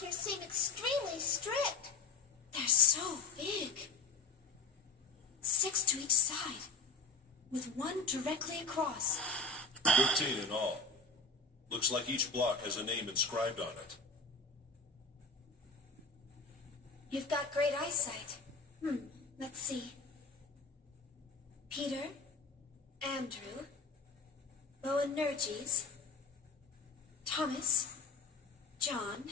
rules here seem extremely strict. They're so big. 6 to each side, with one directly across. 13 in all. Looks like each block has a name inscribed on it. You've got great eyesight. Let's see. Peter, Andrew, Boanerges, Thomas, John,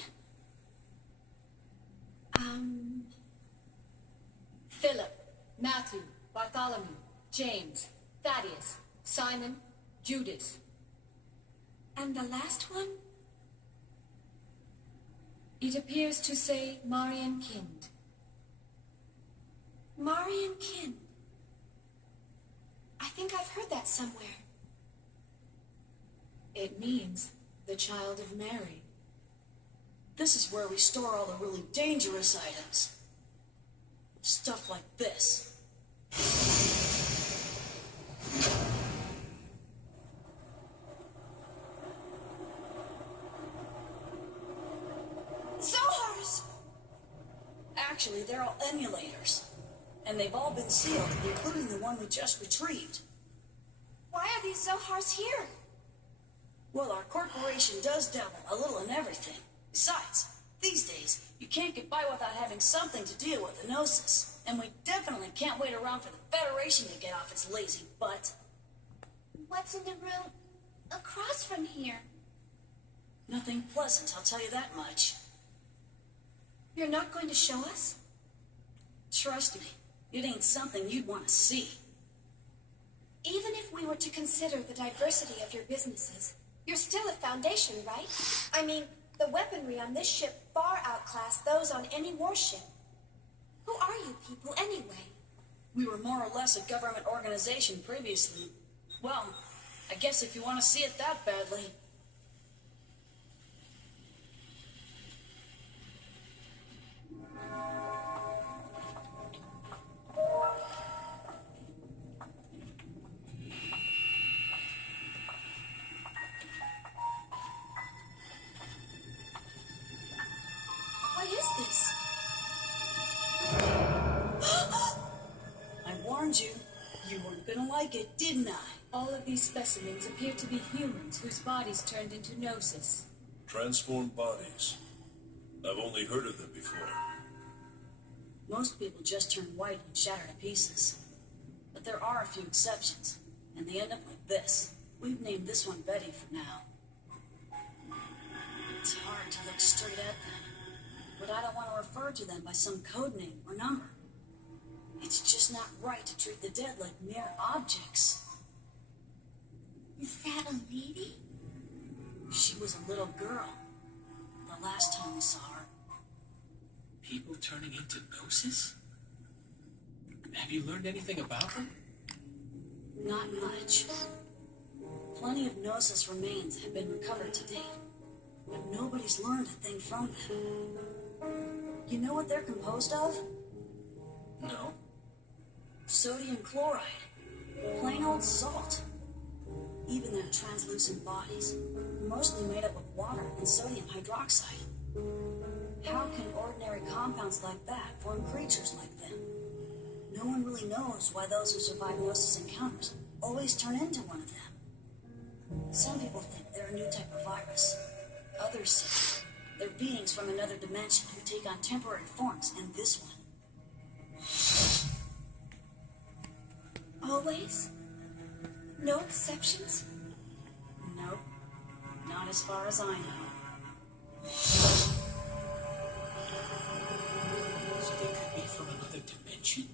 Philip, Matthew, Bartholomew, James, Thaddeus, Simon, Judas. and the last one? It appears to say Marian Kind. Marian Kind. I think I've heard that somewhere. It means the child of Mary. This is where we store all the really dangerous items. Stuff like this. Zohars! Actually, they're all emulators. And they've all been sealed, including the one we just retrieved. Why are these Zohars here? Well, our corporation does dabble a little in everything. Besides, these days, you can't get by without having something to deal with the Gnosis. And we definitely can't wait around for the Federation to get off its lazy butt. What's in the room across from here? Nothing pleasant, I'll tell you that much. You're not going to show us? Trust me, it ain't something you'd want to see. Even if we were to consider the diversity of your businesses, you're still a foundation, right? I mean, the weaponry on this ship far outclass those on any warship. Who are you people, anyway? We were more or less a government organization previously. Well, I guess if you want to see it that badly. What is this? I warned you. You weren't gonna like it, didn't I? All of these specimens appear to be humans whose bodies turned into Gnosis. Transformed bodies. I've only heard of them before. Most people just turn white and shatter to pieces. But there are a few exceptions, and they end up like this. We've named this one Betty for now. It's hard to look straight at them, but I don't want to refer to them by some code name or number. It's just not right to treat the dead like mere objects. Is that a lady? She was a little girl the last time we saw her. People turning into Gnosis? Have you learned anything about them? Not much. Plenty of Gnosis remains have been recovered to date, but nobody's learned a thing from them. You know what they're composed of? No. Sodium chloride. Plain old salt. Even their translucent bodies are mostly made up of water and sodium hydroxide. How can ordinary compounds like that form creatures like them? No one really knows why those who survive Gnosis encounters always turn into one of them. Some people think they're a new type of virus. Others say they're beings from another dimension who take on temporary forms in this one. Always? No exceptions? Nope. Not as far as I know. So they could be from another dimension?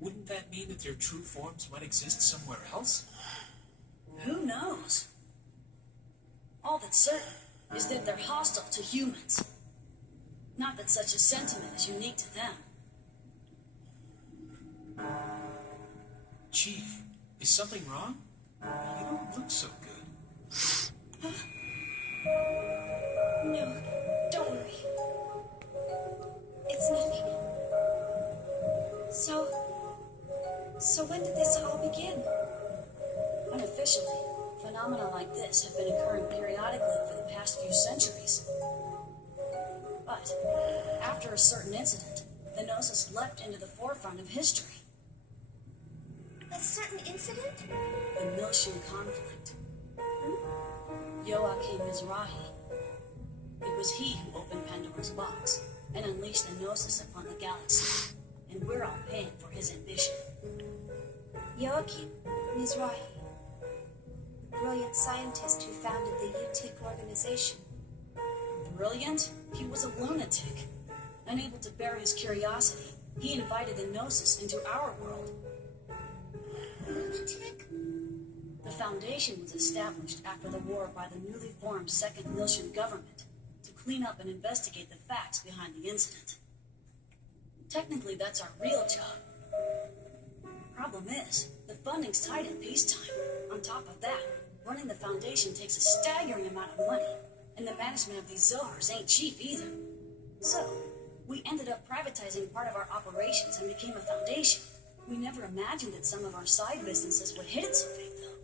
Wouldn't that mean that their true forms might exist somewhere else? Who knows? All that's certain is that they're hostile to humans. Not that such a sentiment is unique to them. Chief, is something wrong? You don't look so good. No, don't worry. It's nothing. So when did this all begin? Unofficially, phenomena like this have been occurring periodically for the past few centuries. But after a certain incident, the Gnosis leapt into the forefront of history. A certain incident? The Miltian conflict. Joachim Mizrahi. It was he who opened Pandora's box and unleashed the Gnosis upon the galaxy. And we're all paying for his ambition. Joachim Mizrahi, the brilliant scientist who founded the UTIC organization. Brilliant? He was a lunatic. Unable to bear his curiosity, he invited the Gnosis into our world. Lunatic? The Foundation was established after the war by the newly formed Second Miltian government to clean up and investigate the facts behind the incident. Technically, that's our real job. Problem is, the funding's tight in peacetime. On top of that, running the Foundation takes a staggering amount of money, and the management of these Zohars ain't cheap either. So, we ended up privatizing part of our operations and became a foundation. We never imagined that some of our side businesses would hit it so big, though.